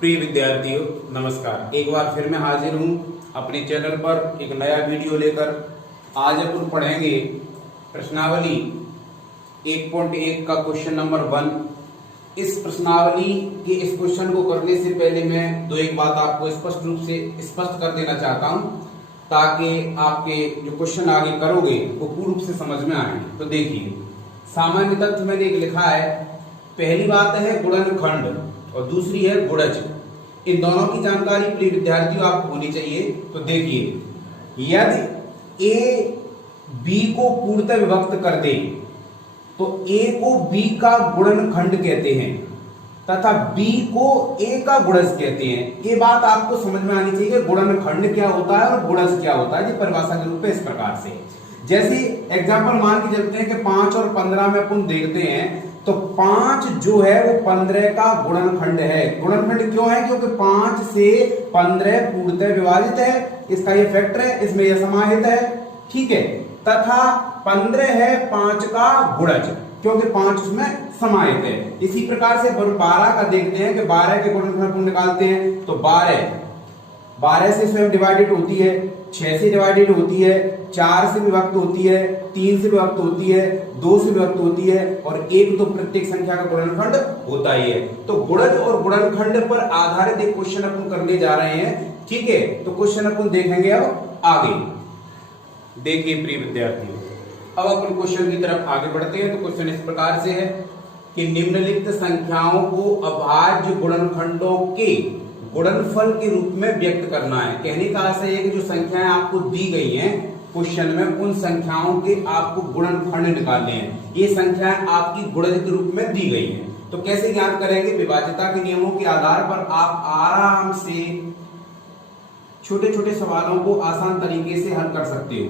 प्रिय विद्यार्थियों नमस्कार। एक बार फिर मैं हाजिर हूँ अपने चैनल पर एक नया वीडियो लेकर। आज अपन पढ़ेंगे प्रश्नावली 1.1 का क्वेश्चन नंबर 1। इस प्रश्नावली के इस क्वेश्चन को करने से पहले मैं एक बात आपको स्पष्ट रूप से स्पष्ट कर देना चाहता हूँ, ताकि आपके जो क्वेश्चन आगे करोगे वो पूर्ण रूप से समझ में आए। तो देखिए, सामान्य तथ्य मैंने एक लिखा है। पहली बात है गुणनखंड और दूसरी है गुणज। इन दोनों की जानकारी प्रिय विद्यार्थियों आपको होनी चाहिए। तो देखिए, यदि ए बी को पूर्णतः विभक्त कर दे तो ए को बी का गुणनखंड कहते हैं तथा बी को ए का गुणज कहते हैं। ये बात आपको समझ में आनी चाहिए कि गुणनखंड क्या होता है और गुणज क्या होता है। ये परिभाषा के रूप में इस प्रकार से, जैसे एग्जाम्पल मान के चलते हैं कि 5 और 15 में अपन देखते हैं तो 5 जो है वो 15 का गुणनखंड है। गुणनखंड क्यों है? क्योंकि 5 से 15 पूर्णतः विभाजित है, इसका ये फैक्टर है, इसमें यह समाहित है, ठीक है। तथा 15 है 5 का गुणज, क्योंकि 5 उसमें समाहित है। इसी प्रकार से 12 का देखते हैं कि 12 के गुणनखंड अपन निकालते हैं तो 12 से स्वयं डिवाइडेड होती है, 6 से डिवाइडेड होती है, 4 से विभक्त होती है, 3 से विभक्त होती है, 2 से विभक्त होती है और 1 तो प्रत्येक संख्या का गुणनखंड होता ही है। तो गुणज और गुणनखंड पर आधारित एक क्वेश्चन अपन करने जा रहे हैं, ठीक है। तो क्वेश्चन अपन देखेंगे अब आगे। देखिए प्रिय विद्यार्थियों, अब अपन क्वेश्चन की तरफ आगे बढ़ते हैं। तो क्वेश्चन इस प्रकार से है कि निम्नलिखित संख्याओं को अभाज्य गुणनखंडों के गुणनफल के रूप में व्यक्त करना है। कहने का आशय है कि जो संख्याएं आपको दी गई हैं क्वेश्चन में, उन संख्याओं के आपको गुणनखंड निकालने हैं। ये संख्याएं आपकी गुणज के रूप में दी गई हैं। तो कैसे ज्ञात करेंगे? विभाज्यता के नियमों के आधार पर आप आराम से छोटे छोटे सवालों को आसान तरीके से हल कर सकते हो,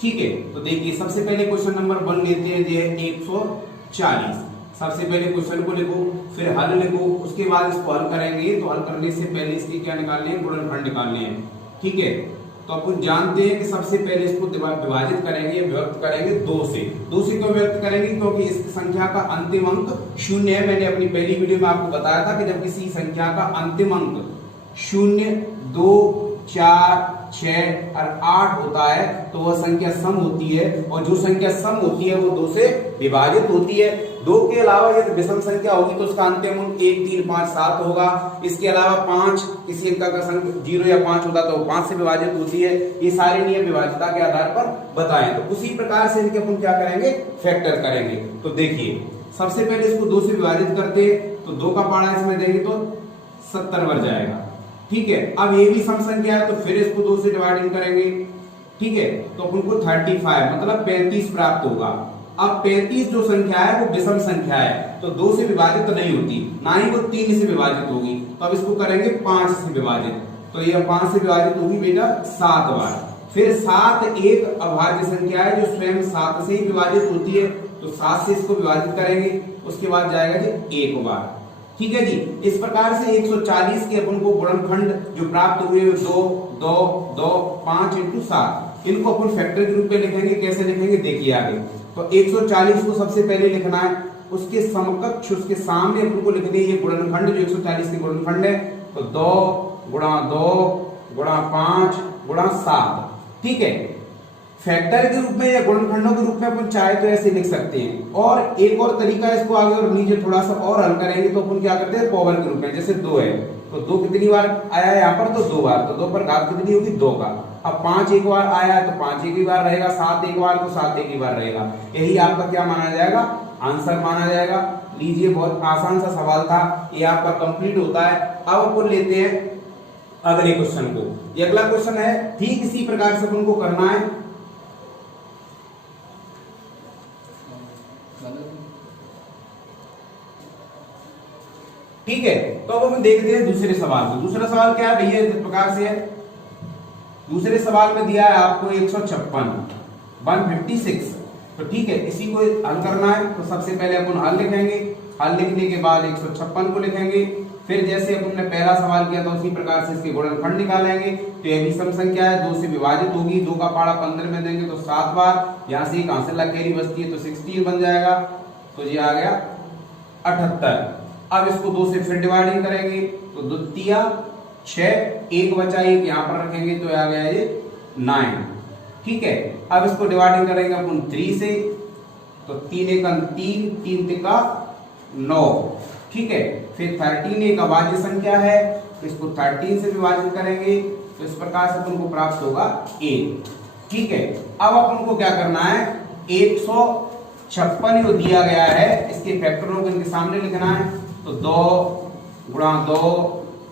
ठीक है। तो देखिए, सबसे पहले क्वेश्चन नंबर 1 लेते हैं, ये है 140। सबसे पहले क्वेश्चन को लिखो, फिर हल लिखो, उसके बाद इसको हल करेंगे। तो हल करने से पहले इसके क्या निकालने हैं? गुणनखंड निकालने हैं, ठीक है। तो अपन जानते हैं कि सबसे पहले इसको विभाजित करेंगे, विभक्त करेंगे 2 से। 2 से क्यों विभक्त करेंगे? क्योंकि इस संख्या का अंतिम अंक 0 है। मैंने अपनी पहली वीडियो में आपको बताया था कि जब किसी संख्या का अंतिम अंक 0, 2, 4, 6 और 8 होता है तो वह संख्या सम होती है, और जो संख्या सम होती है वो 2 से विभाजित होती है। 2 के अलावा यदि विषम संख्या होगी तो उसका अंतिम अंक 1, 3, 5, 7 होगा। इसके अलावा 5 किसी अंक का संख्या 0 या 5 होता तो 5 से विभाजित होती है। ये सारे नियम विभाज्यता के आधार पर बताएं। तो उसी प्रकार से इनके अपन क्या करेंगे? फैक्टर करेंगे। तो देखिए, सबसे पहले इसको 2 से विभाजित करते हैं तो 2 का पाड़ा इसमें देंगे तो 70 बन जाएगा, ठीक है। अब ये भी सम संख्या है तो फिर इसको 2 से डिवाइड करेंगे, ठीक है। तो अपन को 35 मतलब 35 प्राप्त होगा। अब 35 जो संख्या है वो विषम संख्या है, तो 2 से विभाजित तो नहीं होती, ना ही वो 3 से विभाजित होगी। तो अब इसको करेंगे 5 से विभाजित, तो ये 5 से विभाजित होगी बेटा 7 बार। फिर 7 एक अभाज्य संख्या है जो स्वयं 7 से ही विभाजित होती है, तो 7 से इसको विभाजित करेंगे, उसके बाद जाएगा जी 1 बार, ठीक है जी। इस प्रकार से 140 के अपन को गुणनखंड जो प्राप्त हुए 2, 2, 2, 5 × 7, इनको अपन फैक्टर के रूप में लिखेंगे। कैसे लिखेंगे देखिए आगे। तो 140 को सबसे पहले लिखना है, उसके समकक्ष उसके सामने अपन को लिखने ये गुणनखंड जो 140 के गुणनखंड है। तो 2 × 2 × 5 × 7, ठीक है। फैक्टर के रूप में या गुणनखंडों के रूप में अपन चाहे तो ऐसे लिख सकते हैं। और एक और तरीका, इसको आगे और नीचे थोड़ा सा और हल करेंगे तो अपन क्या करते हैं? पावर के रूप में। जैसे 2 है तो 2 कितनी बार आया है यहाँ पर? तो 2 बार। तो 2 पर घात कितनी होगी? 2 का। अब 5 एक बार आया है तो 5 एक ही बार रहेगा, 7 एक बार तो 7 एक ही बार रहेगा। यही आपका क्या माना जाएगा? आंसर माना जाएगा। लीजिए, बहुत आसान सा सवाल था, ये आपका कंप्लीट होता है। अब अपन लेते हैं अगले क्वेश्चन को। ये अगला क्वेश्चन है, ठीक इसी प्रकार से अपन को करना है। ठीक है, तो अब हम देखते हैं दूसरे सवाल को। दूसरा सवाल क्या है भैया? इस प्रकार से है। दूसरे सवाल में दिया है आपको 156। तो ठीक है, इसी को हल करना है। तो सबसे पहले अपन हल लिखेंगे, हल लिखने के बाद 156 को लिखेंगे। फिर जैसे अपन ने पहला सवाल किया था उसी प्रकार से इसके गुणनखंड निकालेंगे। तो यह भी सम संख्या है, 2 से विभाजित होगी, 2 का पाड़ा 15 में देंगे तो 7 बार। यहाँ से एक आंसर लग कैरी बचती है तो 16 बन जाएगा। तो ये आ गया 78। अब इसको 2 से फिर डिवाइडिंग करेंगे तो 2 तिया 6, 1 बचा, 1 यहां पर रखेंगे तो आ गया ये 9। ठीक है, अब इसको डिवाइडिंग करेंगे अपन 3 से तो 3 1 3, 3 तिका 9। ठीक है, फिर 13 एक अभाज्य संख्या है, इसको 13 से विभाजित करेंगे तो इस प्रकार से अपन को प्राप्त होगा 1। ठीक है, अब अपन को क्या करना है, 156 जो दिया गया है इसके फैक्टरों को इनके सामने लिखना है तो 2 गुणा 2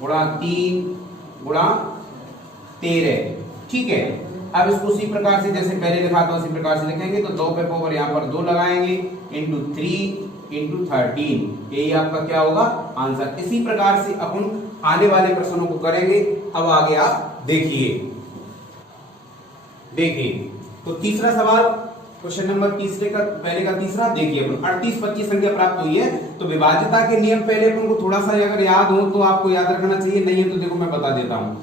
गुणा 3 गुणा 13। ठीक है, अब इसको उसी प्रकार से जैसे पहले लिखा था उसी प्रकार से लिखेंगे तो 2 पे पावर यहाँ पर 2 लगाएंगे इंटू 3 इंटू 13, यही आपका क्या होगा आंसर। इसी प्रकार से अपन आने वाले प्रश्नों को करेंगे। अब आगे आप देखिए तो तीसरा सवाल क्वेश्चन नंबर तीसरे का पहले का तीसरा देखिए, 38 25 संख्या प्राप्त हुई है तो विभाज्यता के नियम पहले अपन को थोड़ा सा अगर याद हो तो आपको याद रखना चाहिए, नहीं है तो देखो मैं बता देता हूं।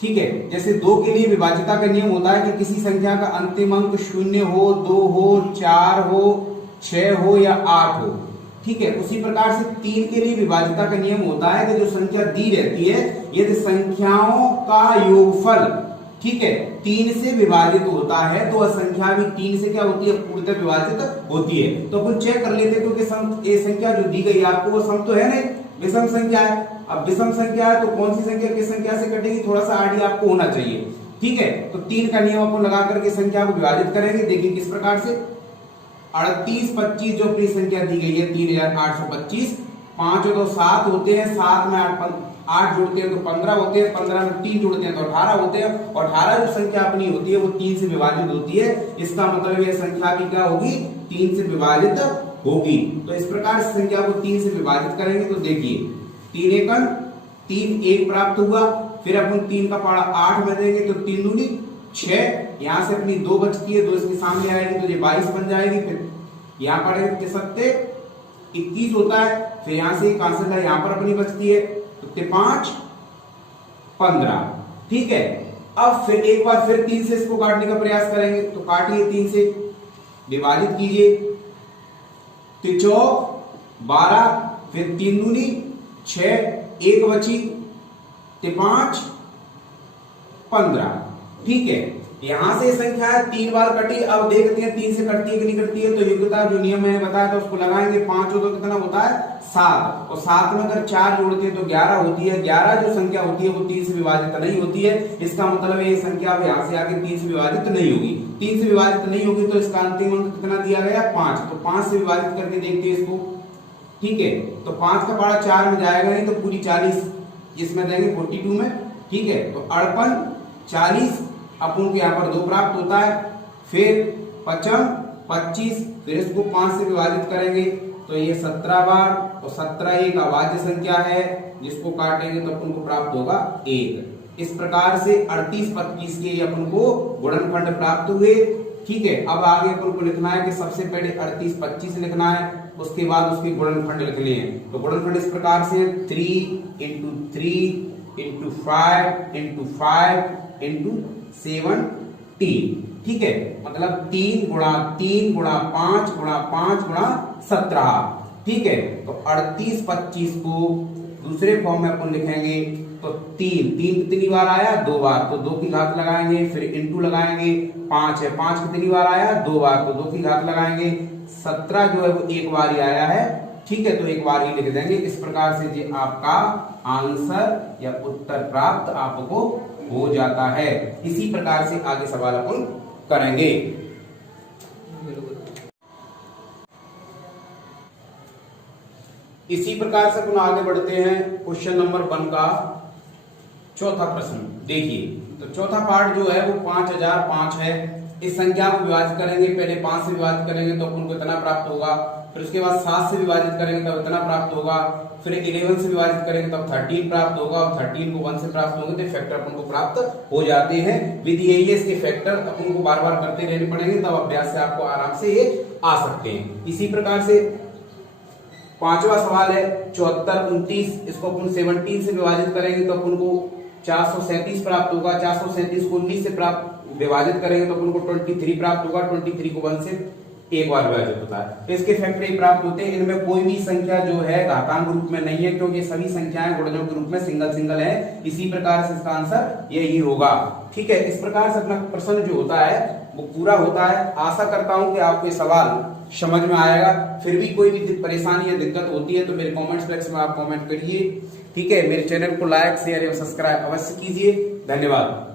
ठीक है, जैसे 2 के लिए विभाज्यता का नियम होता है कि किसी संख्या का अंतिम अंक 0 हो, 2 हो, 4 हो, 6 हो या 8 हो। ठीक है, उसी प्रकार से 3 के लिए विभाज्यता का नियम होता है कि जो संख्या दी रहती है यदि संख्याओं का योगफल ठीक है 3 से विभाजित होता है तो वह संख्या भी 3 से क्या होती है, पूर्णतः विभाजित होती है। तो अपन चेक कर लेते हैं क्योंकि ये संख्या जो दी गई है आपको वो सम तो है नहीं, विषम संख्या है। अब विषम संख्या है तो कौन सी संख्या किस संख्या से कटेगी, थोड़ा सा आइडिया आपको होना चाहिए। ठीक है, तो 3 का नियम अपन लगा करके संख्या को विभाजित करेंगे। देखिए किस प्रकार से, 38 25 जो अपनी संख्या दी गई है 3825, 5 और 2 7 होते हैं, 7 में 8 जुड़ते हैं तो 15 होते हैं, 15 में 3 जुड़ते हैं तो 18 होते हैं, और 18 जो संख्या अपनी होती है वो 3 से विभाजित होती है। इसका मतलब यह संख्या भी क्या होगी, 3 से विभाजित होगी। तो इस प्रकार से संख्या को 3 से विभाजित करेंगे तो देखिए 3 एकम 3 1 प्राप्त हुआ, फिर अपन 3 का पारा 8 में देंगे तो 3 दूनी 6, यहाँ से अपनी 2 बचती है, 2 इसके सामने आएगी तो ये 22 बन जाएगी। फिर यहाँ पर सत्ते 21 होता है, फिर यहाँ से एक आंसर है यहाँ पर अपनी बचती है तो 5 15। ठीक है, अब फिर एक बार फिर 3 से इसको काटने का प्रयास करेंगे तो काटिए, 3 से विभाजित कीजिए, 3 12, फिर 3 दूनी 6, 1 बची, 5 15। ठीक है, यहां से संख्या 3 बार कटी। अब देखते हैं 3 से कटती है कि नहीं कटती है। तो योग्यता जो नियम मैंने बताया था उसको लगाएंगे, 5 हो तो कितना होता है 7, और 7 में अगर 4 जोड़ते हैं तो 11 होती है। 11 जो संख्या होती है वो 3 से विभाजित नहीं होती है। इसका मतलब ये संख्या यहां से आगे 3 से विभाजित नहीं होगी। 3 से विभाजित नहीं होगी तो इसका अंतिम अंक कितना दिया गया 5, तो 5 से विभाजित करके देखते हैं इसको। ठीक है, तो 5 का पारा 4 में जाएगा नहीं तो पूरी 40 इसमें देंगे 42 में। ठीक है, तो 48 40 अपन को यहाँ पर 2 प्राप्त होता है, फिर 55 25, फिर इसको 5 से विभाजित करेंगे तो ये 17 बार, और 17 एक अभाज्य संख्या है जिसको काटेंगे तो अपन को प्राप्त होगा 1। इस प्रकार से 38 25 के अपन को गुणनखंड प्राप्त हुए। ठीक है, अब आगे अपन को लिखना है कि सबसे पहले 38 25 लिखना है, उसके बाद उसके गुणनखंड लिखने हैं। तो गुणनखंड इस प्रकार से 3 into 3 into 5 into 5 into 17। ठीक है, मतलब 3 गुणा 3 गुणा 5 गुणा 5 गुणा 17। ठीक है, तो 38 25 को दूसरे फॉर्म में अपन लिखेंगे तो 3 कितनी बार आया 2 बार, तो 2 की घात लगाएंगे, फिर इंटू लगाएंगे। 5 है, 5 कितनी बार आया 2 बार, तो 2 की घात लगाएंगे। 17 जो है वो एक बार ही आया है। ठीक है, तो एक बार ही लिख देंगे। इस प्रकार से जी आपका आंसर या उत्तर प्राप्त आपको हो जाता है। इसी प्रकार से आगे सवाल अपन करेंगे। इसी प्रकार से अपन आगे बढ़ते हैं क्वेश्चन नंबर 1 का चौथा प्रश्न। देखिए, तो चौथा पार्ट जो है वो 5005 है। इस संख्या को विभाजित करेंगे, पहले 5 से विभाजित करेंगे तो अपन को इतना प्राप्त होगा, फिर उसके बाद 7 से विभाजित करेंगे तब इतना प्राप्त होगा, फिर 11 से विभाजित करेंगे तब 13 प्राप्त होगा, और 13 को 1 से प्राप्त होंगे तो फैक्टर अपन को प्राप्त हो जाते हैं। विधि यही है, इसके फैक्टर अपन को बार बार करते रहने पड़ेंगे, तब अभ्यास से आपको आराम से ये आ सकते हैं। इसी प्रकार से 5वां सवाल है 74 29, इसको अपन 17 से विभाजित करेंगे तो अपन को 437 प्राप्त होगा। 437 को 19 से प्राप्त विभाजित करेंगे तो अपन को 23 प्राप्त होगा। 23 को 1 से एक बार विभाजित होता है। इसके फैक्टराइज प्राप्त होते हैं। इनमें कोई भी संख्या जो है घातांक रूप में नहीं है, क्योंकि सभी संख्याएं गुणजों के रूप में सिंगल सिंगल है। इसी प्रकार से इसका आंसर यही होगा। ठीक है, इस प्रकार से अपना प्रश्न जो होता है वो पूरा होता है। आशा करता हूं कि आपको ये सवाल समझ में आएगा। फिर भी कोई भी परेशानी या दिक्कत होती है तो मेरे कमेंट्स बॉक्स में आप कमेंट करिए। ठीक है, मेरे चैनल को लाइक शेयर एवं सब्सक्राइब अवश्य कीजिए। धन्यवाद।